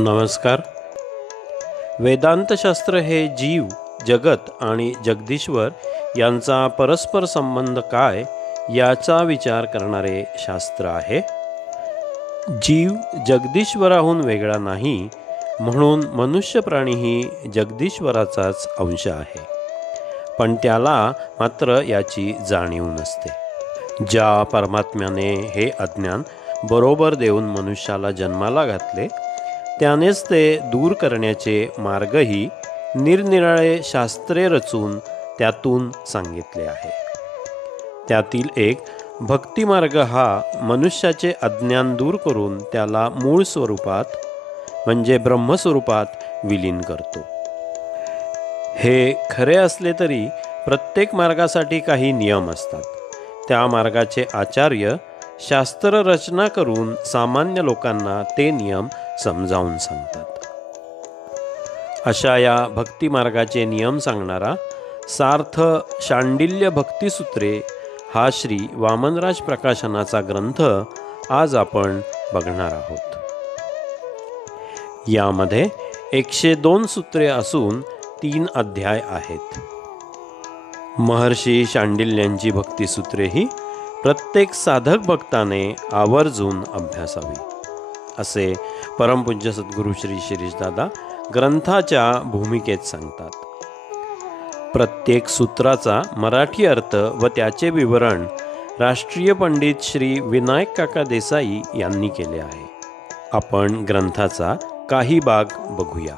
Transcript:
नमस्कार. वेदांतशास्त्र हे जीव, जगत आणि जगदीश्वर यांचा परस्पर संबंध काय याचा विचार करणारे शास्त्र आहे. जीव जगदीश्वराहून वेगळा नाही, म्हणून मनुष्य प्राणीही जगदीश्वराचाच अंश आहे. पण त्याला मात्र याची जाणीव नसते. ज्या परमात्म्याने हे अज्ञान बरोबर देऊन मनुष्याला जन्माला घातले, त्यानेच ते दूर करण्याचे मार्गही निरनिराळे शास्त्रे रचून त्यातून सांगितले आहे. त्यातील एक भक्तिमार्ग हा मनुष्याचे अज्ञान दूर करून त्याला मूळ स्वरूपात म्हणजे ब्रह्मस्वरूपात विलीन करतो. हे खरे असले तरी प्रत्येक मार्गासाठी काही नियम असतात. त्या मार्गाचे आचार्य शास्त्र रचना करून सामान्य लोकांना ते नियम समजावून सांगतात. अशा या भक्तिमार्गाचे नियम सांगणारा सार्थ शांडिल्य भक्तिसूत्रे हा श्री वामनराज प्रकाशनाचा ग्रंथ आज आपण बघणार आहोत. यामध्ये 102 सूत्रे असून 3 अध्याय आहेत. महर्षी शांडिल्यांची भक्तिसूत्रे ही प्रत्येक साधक भक्ताने आवर्जून अभ्यासावी, असे परमपूज्य सद्गुरू श्री शिरीषदादा ग्रंथाच्या भूमिकेत सांगतात. प्रत्येक सूत्राचा मराठी अर्थ व त्याचे विवरण राष्ट्रीय पंडित श्री विनायक काका देसाई यांनी केले आहे. आपण ग्रंथाचा काही भाग बघूया.